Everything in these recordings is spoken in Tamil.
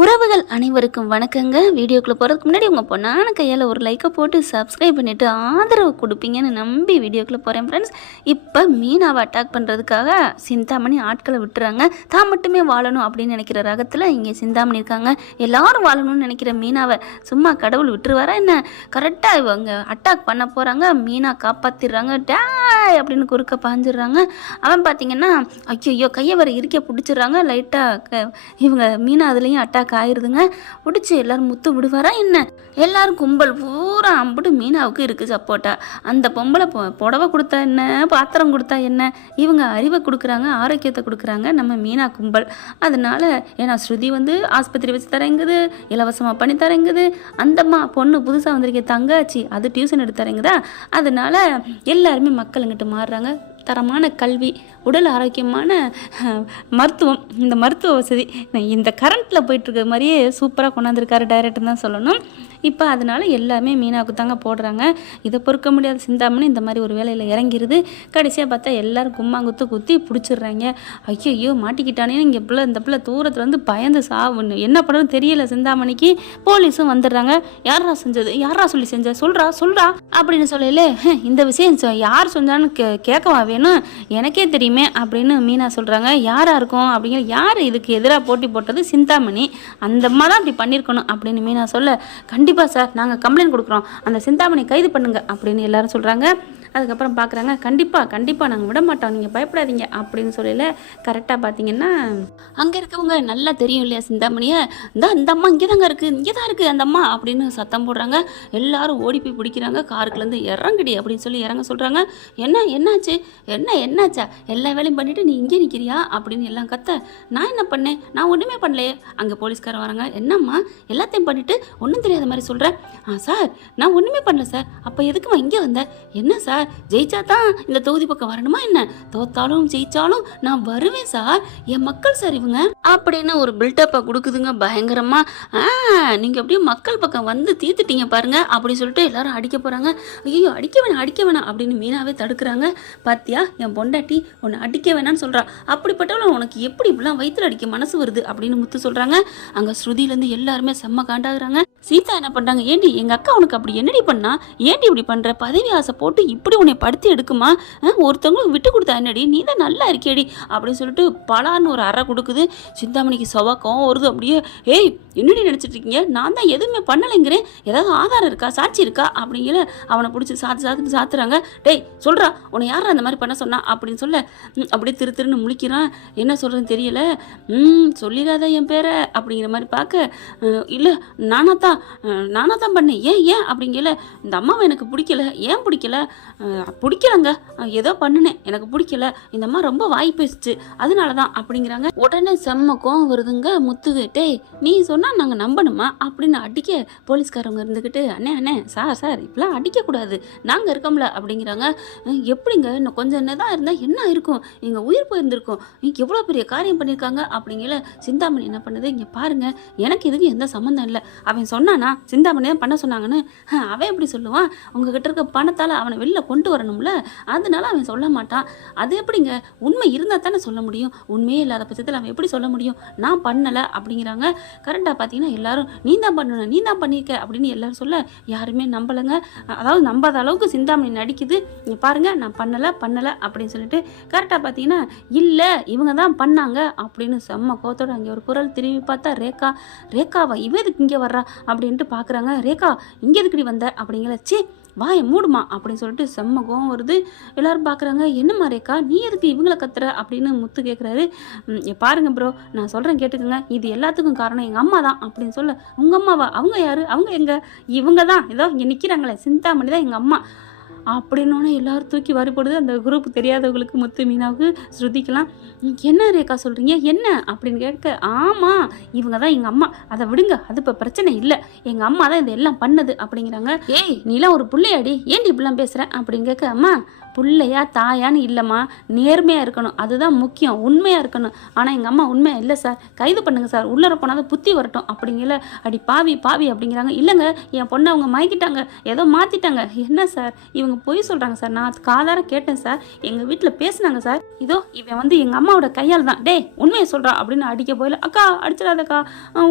உறவுகள் அனைவருக்கும் வணக்கங்க. வீடியோக்குள்ளே போகிறதுக்கு முன்னாடி உங்கள் பொண்ணான கையால் ஒரு லைக்கை போட்டு சப்ஸ்கிரைப் பண்ணிவிட்டு ஆதரவு கொடுப்பீங்கன்னு நம்பி வீடியோக்குள்ளே போகிறேன் ஃப்ரெண்ட்ஸ். இப்போ மீனாவை அட்டாக் பண்ணுறதுக்காக சிந்தாமணி ஆட்களை விட்டுறாங்க. தான் மட்டுமே வாழணும் அப்படின்னு நினைக்கிற ரகத்தில் இங்கே சிந்தாமணி இருக்காங்க. எல்லாரும் வாழணும்னு நினைக்கிற மீனாவை சும்மா கடவுள் விட்டுருவாரா என்ன? கரெக்டாக இவங்க அட்டாக் பண்ண போகிறாங்க. மீனா காப்பாற்றிடுறாங்க. டேய் அப்படின்னு குறுக்க பாஞ்சிடுறாங்க. அவன் பார்த்தீங்கன்னா ஐயோ கையை வர இருக்க பிடிச்சிடுறாங்க. லைட்டாக இவங்க மீனா அதுலேயும் அட்டாக் ஆயிருதுங்க. பிடிச்சி எல்லாரும் முத்து விடுவாரா என்ன? எல்லாரும் கும்பல் பூரா அம்பிட்டு மீனாவுக்கு இருக்குது சப்போட்டா. அந்த பொம்பளை புடவை கொடுத்தா என்ன, பாத்திரம் கொடுத்தா என்ன, இவங்க அறிவை கொடுக்குறாங்க, ஆரோக்கியத்தை கொடுக்குறாங்க நம்ம மீனா கும்பல். அதனால ஏன்னா ஸ்ருதி ஆஸ்பத்திரி வச்சு தரங்குது, இலவசமாக பண்ணி தரங்குது. அந்தம்மா பொண்ணு புதுசாக வந்திருக்க தங்காச்சி அது டியூஷன் எடுத்து தரங்குதா. அதனால எல்லாருமே மக்களுங்கிட்ட மாறுறாங்க. தரமான கல்வி, உடல் ஆரோக்கியமான மருத்துவம், இந்த மருத்துவ வசதி இந்த கரண்ட்டில் போயிட்டுருக்க மாதிரியே சூப்பராக கொண்டாந்துருக்காரு டைரக்டர் தான் சொல்லணும். இப்போ அதனால எல்லாமே மீனாவுக்கு தாங்க போடுறாங்க. இதை பொறுக்க முடியாத சிந்தாமணி இந்த மாதிரி ஒரு வேலையில் இறங்கிடுது. கடைசியாக பார்த்தா எல்லாரும் கும்மாங்குத்து குத்தி பிடிச்சிடுறாங்க. ஐயோ மாட்டிக்கிட்டானே இங்கே இந்த பிள்ளை தூரத்தில் பயந்து சாவுன்னு என்ன பண்ணணும்னு தெரியல சிந்தாமணிக்கு. போலீஸும் வந்துடுறாங்க. யாரா செஞ்சது, யாரா சொல்லி செஞ்ச, சொல்கிறா அப்படின்னு சொல்லல. இந்த விஷயம் யார் சொன்னான்னு கேட்கவா வேணும், எனக்கே தெரியுமே அப்படின்னு மீனா சொல்கிறாங்க. யாராக இருக்கும் அப்படிங்கிற, யார் இதுக்கு எதிராக போட்டி போட்டது? சிந்தாமணி. அந்த அம்மா தான் அப்படி பண்ணியிருக்கணும் அப்படின்னு மீனா சொல்ல, கண்டிப்பாக சார் நாங்கள் கம்ப்ளைண்ட் கொடுக்குறோம், அந்த சிந்தாமணி கைது பண்ணுங்க அப்படின்னு எல்லாரும் சொல்கிறாங்க. அதுக்கப்புறம் பார்க்குறாங்க, கண்டிப்பாக நாங்கள் விட மாட்டோம், நீங்கள் பயப்படாதீங்க அப்படின்னு சொல்லல. கரெக்டாக பார்த்தீங்கன்னா அங்கே இருக்கவங்க நல்லா தெரியும் இல்லையா சிந்தாமணியை, இந்த அம்மா இங்கே தாங்க இருக்குது அந்த அம்மா அப்படின்னு சத்தம் போடுறாங்க. எல்லாரும் ஓடி போய் பிடிக்கிறாங்க. காருக்குலேருந்து இறங்குடி அப்படின்னு சொல்லி இறங்க சொல்கிறாங்க. என்னாச்சா எல்லா வேலையும் பண்ணிவிட்டு நீ இங்கே நிற்கிறியா அப்படின்னு எல்லாம் கத்த. நான் என்ன பண்ணேன், நான் ஒன்றுமே பண்ணலையே. அங்கே போலீஸ்காரன் வராங்க. என்னம்மா எல்லாத்தையும் பண்ணிவிட்டு ஒன்றும் தெரியாத மாதிரி சொல்கிறேன். சார் நான் ஒன்றுமே பண்ணல சார். அப்போ எதுக்குமா இங்கே வந்தேன்? என்ன சார் ஜெயிச்சா தான் இந்த தொகுதி பக்கம் வரணுமா என்ன? தோத்தாலும் ஜெயிச்சாலும் நான் வருவேன் சார், என் மக்கள் சார் இவங்க அப்படின்னு ஒரு பில்டப்பை கொடுக்குதுங்க பயங்கரமா. நீங்கள் அப்படியே மக்கள் பக்கம் வந்து தீர்த்துட்டீங்க பாருங்க அப்படின்னு சொல்லிட்டு எல்லாரும் அடிக்க போகிறாங்க. ஐயோ அடிக்க வேணாம் அப்படின்னு மீனாவே தடுக்கிறாங்க. பாத்தியா என் பொண்டாட்டி உன்னை அடிக்க வேணான்னு சொல்கிறா, அப்படிப்பட்டவள உனக்கு எப்படி இப்படிலாம் வயிற்றுல அடிக்க மனசு வருது அப்படின்னு முத்து சொல்கிறாங்க. அங்கே ஸ்ருதியிலேருந்து எல்லாருமே செம்ம காண்டாகிறாங்க. சீதா என்ன பண்ணுறாங்க, ஏண்டி எங்கள் அக்கா உனக்கு அப்படி என்னடி பண்ணா, ஏண்டி இப்படி பண்ணுற, பதவி ஆசை போட்டு இப்படி உன்னை படுத்தி எடுக்குமா, ஒருத்தவங்களுக்கு விட்டு கொடுத்தா என்னடி, நீ தான் நல்லா இருக்கேடி அப்படின்னு சொல்லிட்டு பலான்னு ஒரு அறை கொடுக்குது. சிந்தாமணிக்கு சவாக்கம் வருது. அப்படியே ஏய் என்னடி நினச்சிட்டு இருக்கீங்க, நான் தான் எதுவுமே பண்ணலைங்கிறேன், ஏதாவது ஆதாரம் இருக்கா, சாட்சி இருக்கா அப்படிங்கிற அவனை பிடிச்சி சாத்துறாங்க. டேய் சொல்கிறா உன்னை யாரா அந்த மாதிரி பண்ண சொன்னா அப்படின்னு சொல்ல, அப்படியே திருன்னு முழிக்கிறான். என்ன சொல்கிறதுன்னு தெரியல. சொல்லிடாத என் பேரை அப்படிங்கிற மாதிரி பார்க்க, இல்லை நானாக தான் பண்ணேன். ஏன் அப்படிங்கல, இந்த அம்மாவை எனக்கு பிடிக்கல. ஏன் பிடிக்கலங்க, ஏதோ பண்ணினேன் எனக்கு பிடிக்கல, இந்த அம்மா ரொம்ப வாய் பேசிச்சு அதனால தான் அப்படிங்கிறாங்க. உடனே செம்ம கோவம் வருதுங்க முத்துக்கு. டேய் நீ சொன்னால் நாங்கள் நம்பணுமா அப்படின்னு அடிக்க போலீஸ்காரவங்க இருந்துக்கிட்டு, அண்ணே சார் இப்பெல்லாம் அடிக்கக்கூடாது, நாங்கள் இருக்கோம்ல அப்படிங்கிறாங்க. எப்படிங்க இன்னும் கொஞ்சம் தான் இருந்தால் என்ன இருக்கும், எங்கள் உயிர் போயிருந்திருக்கும், நீங்கள் எவ்வளோ பெரிய காரியம் பண்ணியிருக்காங்க அப்படிங்கிற. சிந்தாமணி என்ன பண்ணுது, இங்கே பாருங்க எனக்கு இதுக்கு எந்த சம்மந்தம் இல்லை, அவன் சொன்னானா சிந்தாமணி தான் பண்ண சொன்னாங்கன்னு. அவன் எப்படி சொல்லுவான், உங்ககிட்ட இருக்க பணத்தால் அவனை வெளில கொண்டு வரணும்ல, அதனால அவன் சொல்ல மாட்டான். அது எப்படிங்க, உண்மை இருந்தால் தானே சொல்ல முடியும், உண்மையே இல்லாத பட்சத்தில் அவன் எப்படி சொல்ல முடியும், நான் பண்ணலை அப்படிங்கிறாங்க. கரெக்டாக பார்த்தீங்கன்னா எல்லாரும் நீ தான் பண்ணணும், நீ தான் பண்ணியிருக்க அப்படின்னு எல்லாரும் சொல்ல யாருமே நம்பலைங்க. அதாவது நம்பாத அளவுக்கு சிந்தாமணி நடிக்குது. நீங்கள் பாருங்க நான் பண்ணலை அப்படின்னு சொல்லிட்டு. கரெக்டாக பார்த்தீங்கன்னா இல்லை இவங்க தான் பண்ணாங்க அப்படின்னு செம்ம கோத்தோட அங்கே ஒரு குரல். திரும்பி பார்த்தா ரேகாவா இவ எதுக்கு இங்கே வர்றா அப்படின்ட்டு பார்க்குறாங்க. ரேகா இங்கே எதுக்குடி வந்த அப்படிங்கிற. சி வாயை மூடுமா அப்படின்னு சொல்லிட்டு செம்ம கோவம் வருது. எல்லாரும் பார்க்குறாங்க. என்னம்மா ரேகா நீ எதுக்கு இவங்கள கத்துற அப்படின்னு முத்து கேட்குறாரு. பாருங்க ப்ரோ நான் சொல்கிறேன் கேட்டுக்குங்க, இது எல்லாத்துக்கும் காரணம் எங்கள் அம்மா தான் அப்படின்னு சொல்ல. உங்கள் அம்மாவா, அவங்க யார், அவங்க எங்கே, இவங்க தான் ஏதோ இங்கே நிற்கிறாங்களே சிந்தாமணி தான் எங்கள் அம்மா அப்படின்னோடனே எல்லாரும் தூக்கி வரிப்படுது. அந்த குரூப் தெரியாதவங்களுக்கு முத்து மீனாவுக்கு ஸ்ருதிக்கலாம். என்ன ரேகா சொல்கிறீங்க என்ன அப்படின்னு கேட்க, ஆமாம் இவங்க தான் எங்கள் அம்மா, அதை விடுங்க, அது இப்போ பிரச்சனை இல்லை, எங்கள் அம்மா தான் இதெல்லாம் பண்ணது அப்படிங்கிறாங்க. ஏய் நீலாம் ஒரு பிள்ளையாடி, ஏன்டி இப்படிலாம் பேசுகிறேன் அப்படின்னு கேட்க, அம்மா பிள்ளையா தாயான்னு இல்லைம்மா, நேர்மையாக இருக்கணும், அதுதான் முக்கியம், உண்மையாக இருக்கணும். ஆனால் எங்கள் அம்மா உண்மையாக இல்லை சார், கைது பண்ணுங்க சார், உள்ளர போனாலும் புத்தி வரட்டும் அப்படிங்கல. அடி பாவி பாவி அப்படிங்கிறாங்க. இல்லைங்க, என் பொண்ணை அவங்க மயக்கிட்டாங்க, ஏதோ மாற்றிட்டாங்க. என்ன சார் இவங்க பொய் சொல்கிறாங்க சார், நான் காதார கேட்டேன் சார், எங்கள் வீட்டில் பேசினாங்க சார், இதோ இவன் வந்து எங்கள் அம்மாவோட கையால் தான், டே உண்மையை சொல்கிறா அப்படின்னு அடிக்க போயில. அக்கா அடிச்சிடாதக்கா,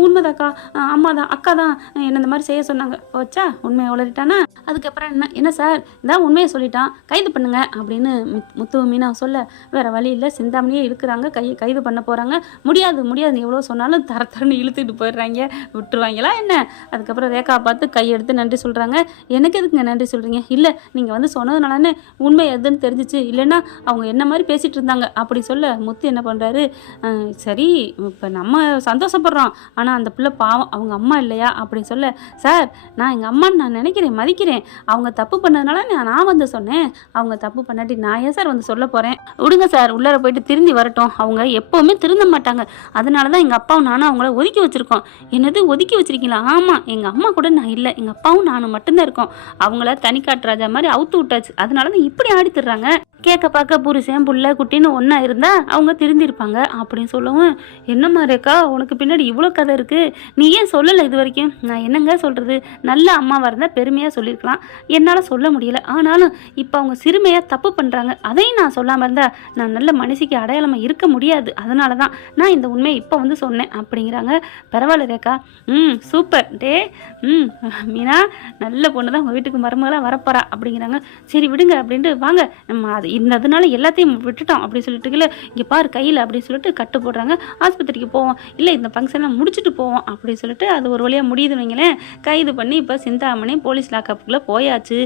உண்மைதாக்கா, அம்மா தான், அக்கா தான் என்ன இந்த மாதிரி செய்ய சொன்னாங்க. வச்சா உண்மையை உளறிட்டானா? அதுக்கப்புறம் என்ன சார் இதான் உண்மையை சொல்லிட்டான், கைது பண்ணுங்க அப்படின்னு முத்து மீனா சொல்ல, வேற வழி இல்லை, சிந்தாமணியே இருக்கிறாங்க, கைது பண்ண போகிறாங்க. முடியாது முடியாது எவ்வளோ சொன்னாலும் தரன்னு இழுத்துக்கிட்டு போயிடுறாங்க, விட்டுருவாங்களா என்ன? அதுக்கப்புறம் ரேகா பார்த்து கையெடுத்து நன்றி சொல்கிறாங்க. எனக்கு எதுக்குங்க நன்றி சொல்கிறீங்க? இல்லை நீங்கள் வந்து சொன்னதுனாலே உண்மை எதுன்னு தெரிஞ்சிச்சு, இல்லைன்னா அவங்க என்ன மாதிரி பேசிகிட்டு இருந்தாங்க அப்படி சொல்ல, முத்து என்ன பண்ணுறாரு, சரி இப்போ நம்ம சந்தோஷப்படுறோம், ஆனால் அந்த பிள்ளை பாவம், அவங்க அம்மா இல்லையா அப்படின்னு சொல்ல, சார் நான் எங்கள் அம்மான்னு நான் நினைக்கிறேன், மதிக்கிறேன், அவங்க தப்பு பண்ணதுனால நான் வந்து சொன்னேன், அவங்க தப்பு பண்ணாட்டி நான் ஏன் சார் வந்து சொல்ல போகிறேன், விடுங்க சார், உள்ளார போயிட்டு திருந்தி வரட்டும், அவங்க எப்போவுமே திருந்த மாட்டாங்க, அதனால தான் எங்கள் அப்பாவும் நானும் அவங்கள ஒதுக்கி வச்சுருக்கோம். என்னது ஒதுக்கி வச்சிருக்கீங்களா? ஆமாம், எங்கள் அம்மா கூட நான் இல்லை, எங்கள் அப்பாவும் நானும் மட்டும்தான் இருக்கோம், அவங்கள தனிக்காட்டு ராஜா மாதிரி அவுத்து விட்டாச்சு, அதனால தான் இப்படி ஆடித்துடுறாங்க. கேட்க பார்க்க புருஷன் புள்ள குட்டின்னு ஒன்றா இருந்தால் அவங்க திருந்திருப்பாங்க அப்படின்னு சொல்லவும், என்னம்மா ரேக்கா உனக்கு பின்னாடி இவ்வளோ கதை இருக்குது, நீ ஏன் சொல்லலை இது வரைக்கும்? நான் என்னங்க சொல்கிறது, நல்ல அம்மாவாக இருந்தால் பெருமையாக சொல்லியிருக்கலாம், என்னால் சொல்ல முடியல, ஆனாலும் இப்போ அவங்க சிறுமையாக தப்பு பண்ணுறாங்க, அதையும் நான் சொல்லாமல் இருந்தால் நான் நல்ல மனுஷிக்கு அடையாளமாக இருக்க முடியாது, அதனால தான் நான் இந்த உண்மையை இப்போ வந்து சொன்னேன் அப்படிங்கிறாங்க. பரவாயில்ல ரேக்கா, சூப்பர் டே, மீனா நல்ல பொண்ணு தான் உங்கள் வீட்டுக்கு மருமகளாக வரப்போறா அப்படிங்கிறாங்க. சரி விடுங்க அப்படின்ட்டு, வாங்க நம்ம அது அதனால எல்லாத்தையும் விட்டுட்டோம் அப்படின்னு சொல்லிட்டு, இங்கே பாரு கையில் அப்படின்னு சொல்லிட்டு கட்டு போடுறாங்க. ஆஸ்பத்திரிக்கு போவோம், இல்லை இந்த ஃபங்க்ஷன்லாம் முடிச்சுட்டு போவோம் அப்படின்னு சொல்லிட்டு அது ஒரு வழியாக முடியுதுன்னு வைங்களேன். கைது பண்ணி இப்போ சிந்தாமணி போலீஸ் லாக்கப்புக்குள்ளே போயாச்சு.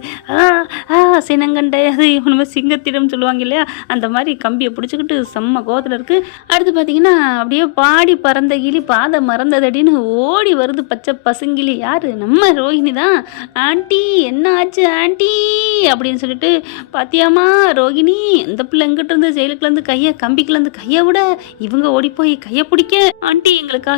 சினங்கண்டை அது இவனுமே சிங்கத்திடம் சொல்லுவாங்க இல்லையா, அந்த மாதிரி கம்பியை பிடிச்சிக்கிட்டு செம்ம கோவத்தில் இருக்குது. அடுத்து பார்த்தீங்கன்னா அப்படியே பாடி பறந்த கிளி பாதை மறந்ததடின்னு ஓடி வருது பச்சை பசுங்கிளி. யார்? நம்ம ரோஹிணி தான். ஆண்டி என்ன ஆச்சு ஆண்டி அப்படின்னு சொல்லிட்டு, பாத்தியாமா ரோஹிணி இந்த பிள்ளை எங்கிட்ட இருந்து ஜெயிலுக்குலேருந்து கம்பிக்குலேருந்து கையை விட இவங்க ஓடி போய் கையை பிடிக்க, ஆண்டி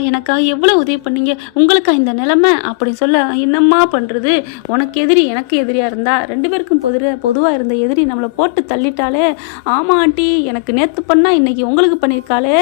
எனக்கா எவ்வளோ உதவி பண்ணீங்க, உங்களுக்கா இந்த நிலைமை அப்படின்னு சொல்ல, என்னம்மா பண்ணுறது, உனக்கு எதிரி எனக்கு எதிரியாக இருந்தா ரெண்டு பேருக்கும் பொதுவாக இருந்த எதிரி நம்மளை போட்டு தள்ளிட்டாலே, ஆமாம் ஆண்டி எனக்கு நேற்று பண்ணால் இன்னைக்கு உங்களுக்கு பண்ணியிருக்காளே,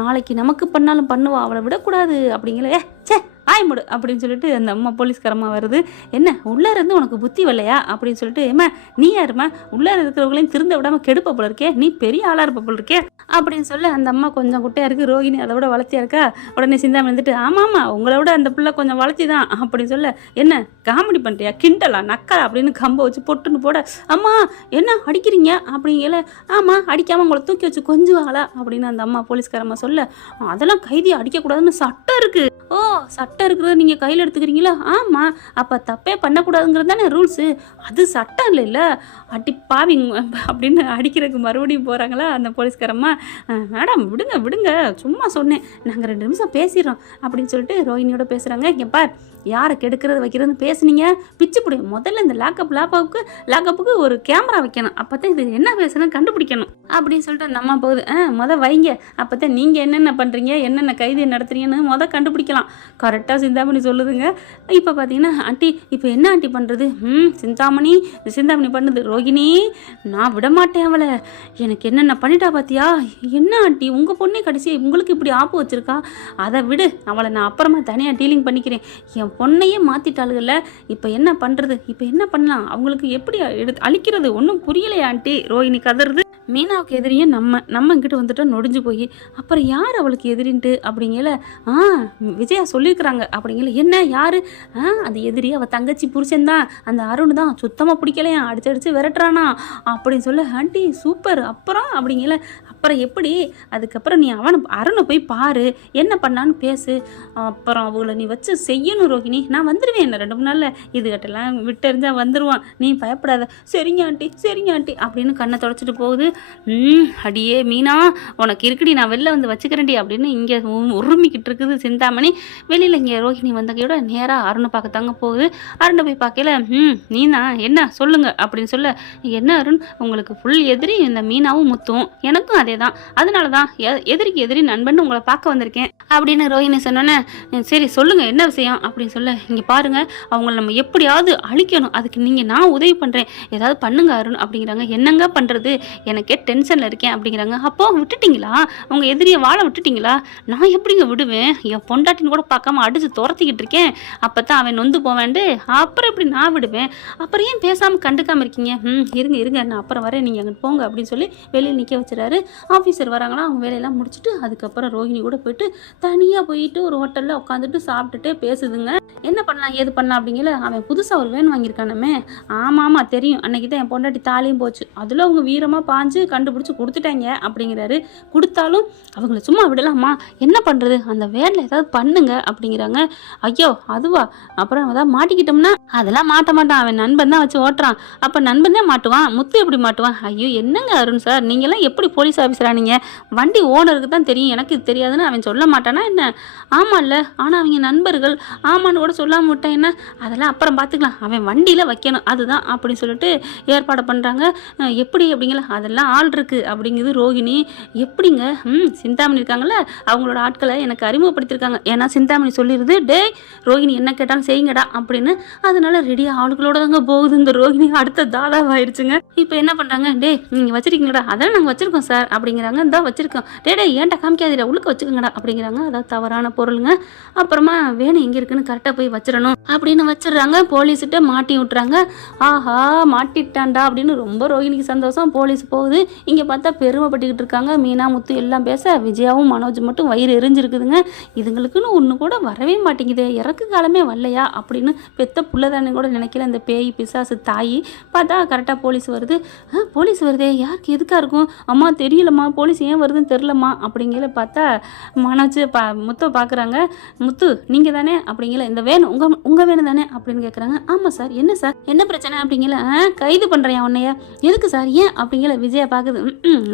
நாளைக்கு நமக்கு பண்ணாலும் பண்ணுவா, அவளை விடக்கூடாது அப்படிங்களே, சே ஆய்முடு அப்படின்னு சொல்லிட்டு அந்த அம்மா போலீஸ்காரமாக வருது. என்ன உள்ளே இருந்து உனக்கு புத்தி வரலையா அப்படின்னு சொல்லிட்டு, ஏம்மா நீ யாருமா, உள்ளே இருக்கிறவங்களையும் திருந்த விடாமல் கெடுப்ப போல இருக்கே, நீ பெரிய ஆளாக இருப்ப போல இருக்கே அப்படின்னு சொல்ல, அந்த அம்மா கொஞ்சம் குட்டையாக இருக்குது, ரோஹிணி அதை விட வளர்த்தியா இருக்கா. உடனே சிந்தாமணி வந்துட்டு, ஆமாம்மா உங்களை விட அந்த பிள்ளை கொஞ்சம் வளர்த்தி தான் அப்படின்னு சொல்ல, என்ன காமெடி பண்ணுறியா, கிண்டலா நக்கா அப்படின்னு கம்பை வச்சு பொட்டுன்னு போட, அம்மா என்ன அடிக்கிறீங்க அப்படிங்கல, ஆமாம் அடிக்காமல் உங்களை தூக்கி வச்சு கொஞ்சுவாங்களா அப்படின்னு அந்த அம்மா போலீஸ்காரம்மா சொல்ல, அதெல்லாம் கைதியை அடிக்கக்கூடாதுன்னு சட்டம் இருக்குது. ஓ சட்டம் இருக்கிறத நீங்கள் கையில் எடுத்துக்கிறீங்களா? ஆமாம், அப்போ தப்பே பண்ணக்கூடாதுங்கிறது தானே ரூல்ஸு, அது சட்டம் இல்லைல்ல, அடி பாவிங்க அப்படின்னு அடிக்கிறதுக்கு மறுபடியும் போகிறாங்களா அந்த போலீஸ்காரம்மா. மேடம் விடுங்க விடுங்க, சும்மா சொன்னேன், நாங்கள் 2 நிமிஷம் பேசிடுறோம் அப்படின்னு சொல்லிட்டு ரோஹிணியோட பேசுகிறாங்க. இங்கே பார், யாரை கெடுக்கிறது வைக்கிறதுன்னு பேசுனீங்க பிச்சு பிடி, முதல்ல இந்த லாக்கப்புக்கு ஒரு கேமரா வைக்கணும், அப்போ தான் இது என்ன பேசுன்னு கண்டுபிடிக்கணும் அப்படின்னு சொல்லிட்டு அந்த அம்மா போகுது. வைங்க, அப்போ தான் நீங்கள் என்னென்ன பண்ணுறீங்க, என்னென்ன கைது நடத்துறீங்கன்னு கண்டுபிடிக்கலாம். கரெக்டாக சிந்தாமணி சொல்லுதுங்க. இப்போ பார்த்தீங்கன்னா, ஆண்டி இப்போ என்ன ஆண்டி பண்ணுறது? சிந்தாமணி பண்ணுது, ரோஹிணி நான் விடமாட்டேன் அவளை, எனக்கு என்னென்ன பண்ணிட்டா பார்த்தியா, என்ன ஆண்டி உங்கள் பொண்ணே கடைசி உங்களுக்கு இப்படி ஆப்பு வச்சுருக்கா, அதை விடு, அவளை நான் அப்புறமா தனியாக டீலிங் பண்ணிக்கிறேன், என் பொண்ணையே மாற்றிட்டாளுகள்ல, இப்போ என்ன பண்ணுறது, இப்போ என்ன பண்ணலாம், அவங்களுக்கு எப்படி அழிக்கிறது ஒன்றும் புரியலையா ஆண்டி ரோஹிணி கதறது. மீனாவுக்கு எதிரியும் நம்ம இங்கிட்ட வந்துட்டா நொடிஞ்சு போய், அப்புறம் யார் அவளுக்கு எதிரின்ட்டு அப்படிங்கல, விஜயா சொல்லியிருக்கிறாங்க அப்படிங்கல, என்ன யார், அது எதிரி அவள் தங்கச்சி புருஷன்தான், அந்த அருண் தான், சுத்தமாக பிடிக்கலையா, அடிச்சு விரட்டுறானா அப்படின்னு சொல்ல, ஆண்டி சூப்பர், அப்புறம் அப்படிங்கல, அப்புறம் எப்படி, அதுக்கப்புறம் நீ அருணை போய் பாரு, என்ன பண்ணான்னு பேசு, அப்புறம் அவங்கள நீ வச்சு செய்யணும் ரோஹிணி, நான் வந்துடுவேன், என்ன 2-3 நாளில் இதுகிட்டலாம் விட்டெறிஞ்சா வந்துடுவான், நீ பயப்படாத, சரிங்க ஆண்டி அப்படின்னு கண்ணை தொடச்சிட்டு போகுது. அடியே மீனா உனக்கு இருக்குடி, நான் வெளில வந்து வச்சுக்கிறேன்டி அப்படின்னு இங்கே உருமிக்கிட்டு இருக்குது சிந்தாமணி. வெளியில் இங்கே ரோஹிணி வந்தகையோட நேராக அருணை பார்க்கத்தாங்க போகுது. அருணை போய் பார்க்கல, நீனா என்ன சொல்லுங்க அப்படின்னு சொல்ல, என்ன அருண் உங்களுக்கு ஃபுல் எதிரி இந்த மீனாவும் முத்தும், எனக்கும் அதே தான், அதனால தான் எதிரிக்கு எதிரி நண்பன் உங்களை பார்க்க வந்திருக்கேன் அப்படின்னு ரோஹிணி சொன்னோன்னே, சரி சொல்லுங்கள் என்ன விஷயம் அப்படின்னு சொல்ல, இங்கே பாருங்கள் அவங்கள நம்ம எப்படியாவது அழிக்கணும், அதுக்கு நீங்கள் நான் உதவி பண்ணுறேன், ஏதாவது பண்ணுங்க அருண் அப்படிங்கிறாங்க. என்னங்க பண்ணுறது, எனக்கே டென்ஷனில் இருக்கேன் அப்படிங்கிறாங்க. அப்போ விட்டுட்டிங்களா, உங்கள் எதிரியை வாழ விட்டுட்டிங்களா? நான் எப்படிங்க விடுவேன், என் பொண்டாட்டின்னு கூட பார்க்காம அடித்து துரத்திக்கிட்டு இருக்கேன், அப்போ தான் அவன் நொந்து போவேண்டு, அப்புறம் எப்படி நான் விடுவேன், அப்புறம் ஏன் பேசாமல் கண்டுக்காமல் இருக்கீங்க, இருங்க இருங்க நான் அப்புறம் வரேன், நீங்கள் அங்கே போங்க அப்படின்னு சொல்லி வெளியில் நிற்க வச்சுறாரு. ஆஃபீஸர் வராங்களா, அவங்க வேலையெல்லாம் முடிச்சுட்டு அதுக்கப்புறம் ரோஹிணி கூட போயிட்டு தனியாக போயிட்டு ஒரு ஹோட்டலில் உட்காந்துட்டு சாப்பிட்டுட்டே பேசுதுங்க. என்ன பண்ணலாம் ஏது பண்ணலாம் அப்படிங்கல, அவன் புதுசாக ஒரு வேன் வாங்கியிருக்கானமே, ஆமாம் தெரியும், அன்னைக்கு தான் என் பொண்டாட்டி தாலியும் போச்சு, அதில் அவங்க வீரமாக பாஞ்சு கண்டுபிடிச்சி கொடுத்துட்டாங்க அப்படிங்கிறாரு. கொடுத்தாலும் அவங்கள சும்மா விடலாமா, என்ன பண்ணுறது, அந்த வேனில் ஏதாவது பண்ணுங்க அப்படிங்கிறாங்க. ஐயோ அதுவா, அப்புறம் ஏதாவது மாட்டிக்கிட்டோம்னா, அதெல்லாம் மாட்ட மாட்டான், அவன் நண்பன் தான் வச்சு ஓட்டுறான், அப்போ நண்பன் தான் மாட்டுவான், முத்து எப்படி மாட்டுவான். ஐயோ என்னங்க அருண் சார், நீங்களாம் எப்படி போலீஸ் ஆஃபீஸரானீங்க, வண்டி ஓனருக்கு தான் தெரியும், எனக்கு இது தெரியாதுன்னு அவன் சொல்ல மாட்டானா என்ன? ஆமாம் இல்லை, ஆனால் அவங்க நண்பர்கள் ஆமான்னு கூட சொல்லாமல் விட்டேன் என்ன, அதெல்லாம் அப்புறம் பார்த்துக்கலாம், அவன் வண்டியில் வைக்கணும் அதுதான் அப்படின்னு சொல்லிட்டு ஏற்பாடு பண்ணுறாங்க. எப்படி அப்படிங்களா, அதெல்லாம் ஆள் இருக்குது அப்படிங்குது ரோஹிணி. எப்படிங்க, சிந்தாமணி இருக்காங்கல்ல, அவங்களோட ஆட்களை எனக்கு அறிமுகப்படுத்தியிருக்காங்க, ஏன்னா சிந்தாமணி சொல்லிடுது, டே ரோஹிணி என்ன கேட்டாலும் செய்யுங்கடா அப்படின்னு. அதனால ரெடியாக ஆளுகளோட தாங்க போகுது இந்த ரோஹிணி, அடுத்த தாதாவாயிருச்சுங்க. இப்போ என்ன பண்ணுறாங்க, டே நீங்கள் வச்சிருக்கீங்களா, அதெல்லாம் நாங்கள் வச்சுருக்கோம் சார் அப்படிங்கிறாங்க. இந்த வச்சுருக்கோம், டே ஏன்ட்ட காமிக்காதீரா உள்ளுக்க வச்சுக்கோங்கடா அப்படிங்கிறாங்க. அதாவது தவறான பொருளுங்க. அப்புறமா வேணும் எங்கே இருக்குன்னு கரெக்டாக போய் வச்சிடணும் அப்படின்னு வச்சிடுறாங்க. போலீஸ்கிட்ட மாட்டி விட்டுறாங்க. ஆஹா மாட்டிட்டான்டா அப்படின்னு ரொம்ப ரோஹிணிக்கு சந்தோஷம். போலீஸ் போகுது. இங்கே பார்த்தா பெருமைப்பட்டுக்கிட்டு இருக்காங்க. மீனா முத்து எல்லாம் பேச, விஜயாவும் மனோஜ் மட்டும் வயிறு எரிஞ்சிருக்குதுங்க. இதுங்களுக்குன்னு ஒன்று கூட வரவே மாட்டேங்குது, இறக்கு காலமே வரலையா அப்படின்னு பெத்த புள்ளதானே கூட நினைக்கல இந்த பேய் பிசாசு தாயி. பார்த்தா கரெக்டாக போலீஸ் வருது. போலீஸ் வருதே, யாருக்கு எதுக்காக இருக்கும், அம்மா தெரியலம்மா, போலீஸ் ஏன் வருதுன்னு தெரிலம்மா அப்படிங்கிற பார்த்தா மனோஜ் முத்தை பார்க்குறாங்க. முத்து நீங்கள் தானே அப்படிங்கிற, இந்த வேணும் உங்கள் வேணும் தானே அப்படின்னு கேட்குறாங்க. ஆமாம் சார், என்ன சார் என்ன பிரச்சனை அப்படிங்கிற, கைது பண்ணுறேன் உன்னைய, எதுக்கு சார் ஏன் அப்படிங்கிற விஜயா பார்க்குது.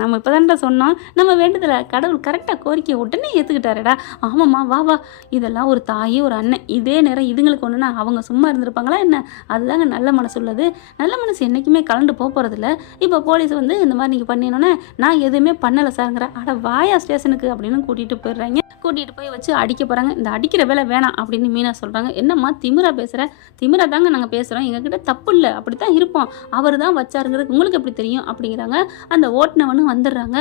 நம்ம இப்போ தான்டா சொன்னோம், நம்ம வேண்டதில்ல, கடவுள் கரெக்டாக கோரிக்கை உடனே ஏற்றுக்கிட்டாருடா. ஆமாம்மா வா வா, இதெல்லாம் ஒரு தாய் ஒரு அண்ணன், இதே நேரம் இதுங்களுக்கு ஒன்றுனா அவங்க சும்மா இருந்திருப்பாங்களா என்ன, அதுதாங்க நல்ல மனசு உள்ளது. நல்ல மனசு என்றைக்குமே கலந்து போகிறதில்ல. இப்போ போலீஸ் வந்து இந்த மாதிரி நீங்கள் பண்ணினோன்னே நான் எதுவுமே பண்ணலை சாருங்கிற, அட வாயா ஸ்டேஷனுக்கு அப்படின்னு கூட்டிகிட்டு போயிடுறாங்க. கூட்டிகிட்டு போய் வச்சு அடிக்க போகிறாங்க. இந்த அடிக்கிற வேலை வேணாம் அப்படின்னு மீனா சொல்கிறாங்க. என்னம்மா திமிரா பேசுகிற, திமிரா தாங்க நாங்கள் பேசுகிறோம், எங்ககிட்ட தப்பு இல்லை, அப்படி தான் இருப்போம், அவர் தான் வச்சாருங்கிறது உங்களுக்கு எப்படி தெரியும் அப்படிங்கிறாங்க. அந்த ஓட்டுனவனு வந்துடுறாங்க.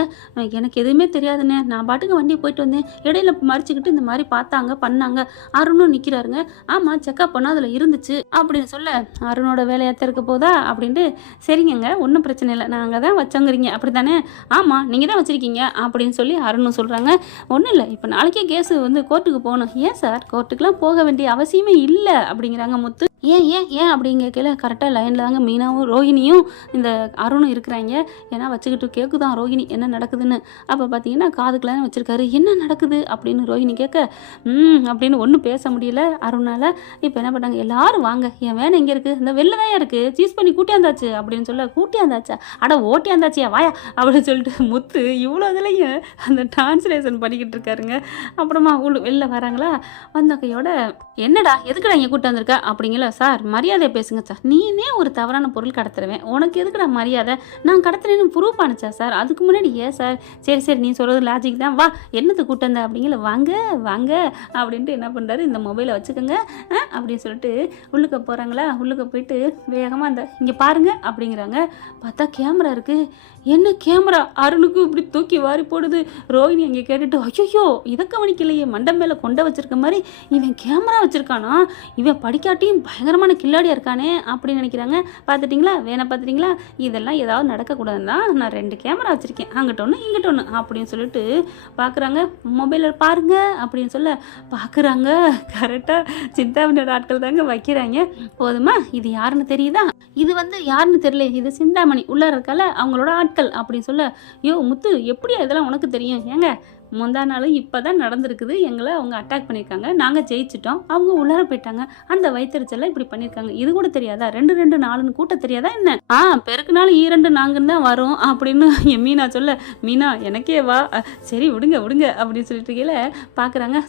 எனக்கு எதுவுமே தெரியாதுண்ணே, நான் பாட்டுக்கு வண்டியை போயிட்டு வந்தேன், இடையில மறிச்சுக்கிட்டு இந்த மாதிரி பார்த்தாங்க பண்ணாங்க, அருணும் நிற்கிறாருங்க. ஆமாம் செக்அப் பண்ணால் அதில் இருந்துச்சு அப்படின்னு சொல்ல, அருணோட வேலையாத்த இருக்க போதா அப்படின்ட்டு, சரிங்க ஒன்றும் பிரச்சனை இல்லை, நாங்கள் தான் வச்சோங்கிறீங்க அப்படி தானே, ஆமாம் நீங்கள் தான் வச்சுருக்கீங்க அப்படின்னு சொல்லி அருணும் சொல்கிறாங்க. ஒன்றும் இல்லை, இப்போ நாளைக்கே கேஸு வந்து கோர்ட்டுக்கு போகணும். ஏன் சார் கோர்ட்டுக்கெலாம் போக வேண்டிய அவசியமே இல்லை அப்படிங்கிறாங்க முத்து. ஏன் ஏன் ஏன் அப்படிங்க கேட்கல, கரெக்டாக லைனில் தாங்க மீனாவும் ரோஹிணியும் இந்த அருணும் இருக்கிறாங்க. ஏன்னா வச்சுக்கிட்டு கேட்குதான் ரோஹிணி என்ன நடக்குதுன்னு. அப்போ பார்த்தீங்கன்னா காதுக்கெலாம் வச்சுருக்காரு. என்ன நடக்குது அப்படின்னு ரோஹிணி கேட்க, அப்படின்னு ஒன்றும் பேச முடியல அருணால். இப்போ என்ன பண்ணாங்க, எல்லாரும் வாங்க, என் வேலை எங்கே இருக்குது, இந்த வெளில தான் இருக்குது, சீஸ் பண்ணி கூட்டியாந்தாச்சு அப்படின்னு சொல்ல, கூட்டியாந்தாச்சா, அட ஓட்டியாந்தாச்சியா வாயா அப்படின்னு சொல்லிட்டு முத்து இவ்வளோ இதுலையும் அந்த டிரான்ஸ்லேஷன் பண்ணிக்கிட்டு இருக்காருங்க. அப்புறமா வெளில வராங்களா, வந்த கையோட என்னடா எதுக்குடா இங்கே கூட்டி வந்திருக்க அப்படிங்கிற, சார் மரியாதையை பேசுங்க சார், நீனே ஒரு தவறான பொருள் கடத்துருவேன், உனக்கு எதுக்குடா மரியாதை, நான் கடத்துறேன்னு ப்ரூவ் ஆனிச்சா சார், அதுக்கு முன்னாடி ஏன் சார், சரி சரி நீ சொல்கிறது லாஜிக் தான், வா என்னத்துக்கு கூட்டு வந்த அப்படிங்கிற, வாங்க வாங்க அப்படின்ட்டு என்ன பண்ணுறாரு, இந்த மொபைலை வச்சுக்கோங்க அப்படின்னு சொல்லிட்டு உள்ளுக்க போகிறாங்களா. உள்ளுக்க போயிட்டு வேகமாக அந்த இங்கே பாருங்க அப்படிங்கிறாங்க. பார்த்தா கேமரா இருக்குது. என்ன கேமரா, அருணுக்கு இப்படி தூக்கி வாரி போடுது. ரோஹிணி அங்கே கேட்டுட்டு, ஐயோ இதை கவனிக்கலையே, மண்டை மேலே கொண்ட வச்சிருக்க மாதிரி இவன் கேமரா வச்சுருக்கானா, இவன் படிக்காட்டியும் பயங்கரமான கில்லாடியாக இருக்கானே அப்படின்னு நினைக்கிறாங்க. பார்த்துட்டிங்களா வேணா பார்த்துட்டிங்களா, இதெல்லாம் ஏதாவது நடக்கக்கூடாதுன்னு தான் நான் 2 கேமரா வச்சுருக்கேன், அங்கிட்ட ஒன்று இங்கிட்ட ஒன்று அப்படின்னு சொல்லிட்டு பார்க்குறாங்க. மொபைலில் பாருங்க அப்படின்னு சொல்ல பார்க்குறாங்க. கரெக்டாக சிந்தாமணியோட ஆட்கள் தாங்க வைக்கிறாங்க. போதுமா, இது யாருன்னு தெரியுதா, இது வந்து யாருன்னு தெரியல, இது சிந்தாமணி உள்ள இருக்கால அவங்களோட ஆட்கள் அப்படின்னு சொல்ல, யோ முத்து எப்படியா இதெல்லாம் உனக்கு தெரியும், ஏங்க முந்தா நாள் இப்போ தான் நடந்திருக்குது, எங்களை அவங்க அட்டாக் பண்ணியிருக்காங்க, நாங்கள் ஜெயிச்சிட்டோம், அவங்க உள்ளார போயிட்டாங்க, அந்த வயிற்றுச்செல்லாம் இப்படி பண்ணியிருக்காங்க, இது கூட தெரியாதா, 2 2 4ன்னு கூட்ட தெரியாதா என்ன, பெருக்குனாலும் 2 4ன்னு தான் வரும் அப்படின்னு என் மீனா சொல்ல, மீனா எனக்கே வா, சரி விடுங்க விடுங்க அப்படின்னு சொல்லிட்டு கீழே பார்க்குறாங்க.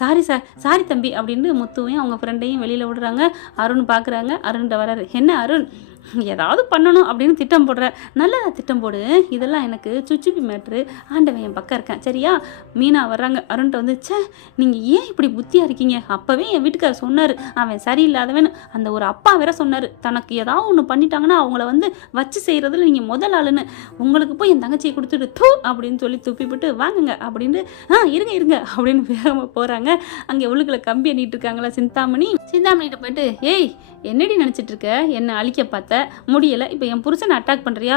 சாரி சார், சாரி தம்பி அப்படின்னு முத்துவையும் அவங்க ஃப்ரெண்டையும் வெளியில் விடுறாங்க. அருண் பார்க்குறாங்க. அருண்கிட்ட வராரு. என்ன அருண் ஏதாவது பண்ணணும் அப்படின்னு திட்டம் போடுற. நல்லதா திட்டம் போடு, இதெல்லாம் எனக்கு சுச்சுப்பி மேட்ரு. ஆண்டவன் என் பக்கம் இருக்கேன் சரியா. மீனா வர்றாங்க. அருண்கிட்ட வந்து, ச்சே நீங்கள் ஏன் இப்படி புத்தியாக இருக்கீங்க, அப்போவே என் வீட்டுக்காரர் சொன்னார் அவன் சரியில்லாதவன். அந்த ஒரு அப்பா வேற சொன்னார், தனக்கு ஏதாவது ஒன்று பண்ணிட்டாங்கன்னா அவங்கள வந்து வச்சு செய்கிறதுல நீங்கள் முதல் ஆளுன்னு. உங்களுக்கு போய் என் தங்கச்சியை கொடுத்துட்டு தூ அப்படின்னு சொல்லி துப்பிவிட்டு வாங்குங்க அப்படின்னு இருங்க இருங்க அப்படின்னு வேகமாக போகிறாங்க. அங்கே உள்ளுக்குள்ள கம்பி எண்ணிட்டு இருக்காங்களா சிந்தாமணிகிட்ட போயிட்டு, ஏய் என்னடி நினச்சிட்டு இருக்க, என்னை அழிக்க பார்த்த முடியலை, இப்போ என் புருஷனை அட்டாக் பண்ணுறியா,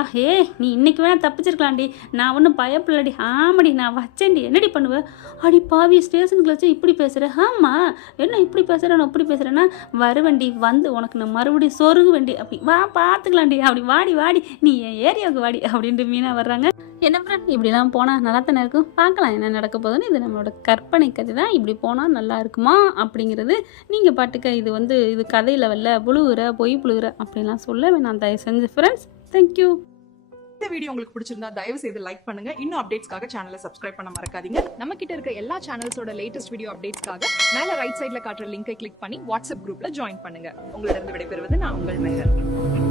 நீ இன்னைக்கு வேணா தப்பிச்சிருக்கலாம்டி, நான் ஒன்றும் பயப்பில்லடி, ஆமாடி நான் வச்சேன்டி, என்னடி பண்ணுவேன், அடி பாவி ஸ்டேஷனுக்குள்ள வச்சு இப்படி பேசுகிறேன், ஆமாம் என்ன இப்படி பேசுகிறேன், நான் இப்படி பேசுகிறேன்னா வருவண்டி, வந்து உனக்கு நான் மறுபடியும் சொருகு வேண்டி, அப்படி வா பார்த்துக்கலாண்டி, அப்படி வாடி வாடி நீ என் ஏரியாவுக்கு வாடி அப்படின்ட்டு மீனா வர்றாங்க. என்ன ஃப்ரெண்ட் இப்படிலாம் போனால் நல்லா தானே இருக்கும், பார்க்கலாம் என்ன நடக்க போதுன்னு. இது நம்மளோட கற்பனை கதை தான், இப்படி போனால் நல்லா இருக்குமா அப்படிங்கிறது நீங்கள் பாட்டுக்க இது வந்து இது கதை லெவலில் புழுகுற பொய் புழுகுற அப்படின்லாம் சொல்ல வேணாம் தயவு செஞ்சு ஃப்ரெண்ட்ஸ். தேங்க்யூ. இந்த வீடியோ உங்களுக்கு பிடிச்சிருந்தா தயவு செய்து லைக் பண்ணுங்க. இன்னும் அப்டேட்ஸ்க்காக சேனலை சப்ஸ்கிரைப் பண்ண மறக்காதீங்க. நம்ம கிட்ட இருக்க எல்லா சேனல்ஸோட லேட்டஸ்ட் வீடியோ அப்டேட்ஸ்க்காக மேல ரைட் சைடுல காட்டுற லிங்கை கிளிக் பண்ணி வாட்ஸ்அப் குரூப்ல ஜாயின் பண்ணுங்க. உங்களிடம் விடைபெறுவது நான் உங்கள் மெஹர்.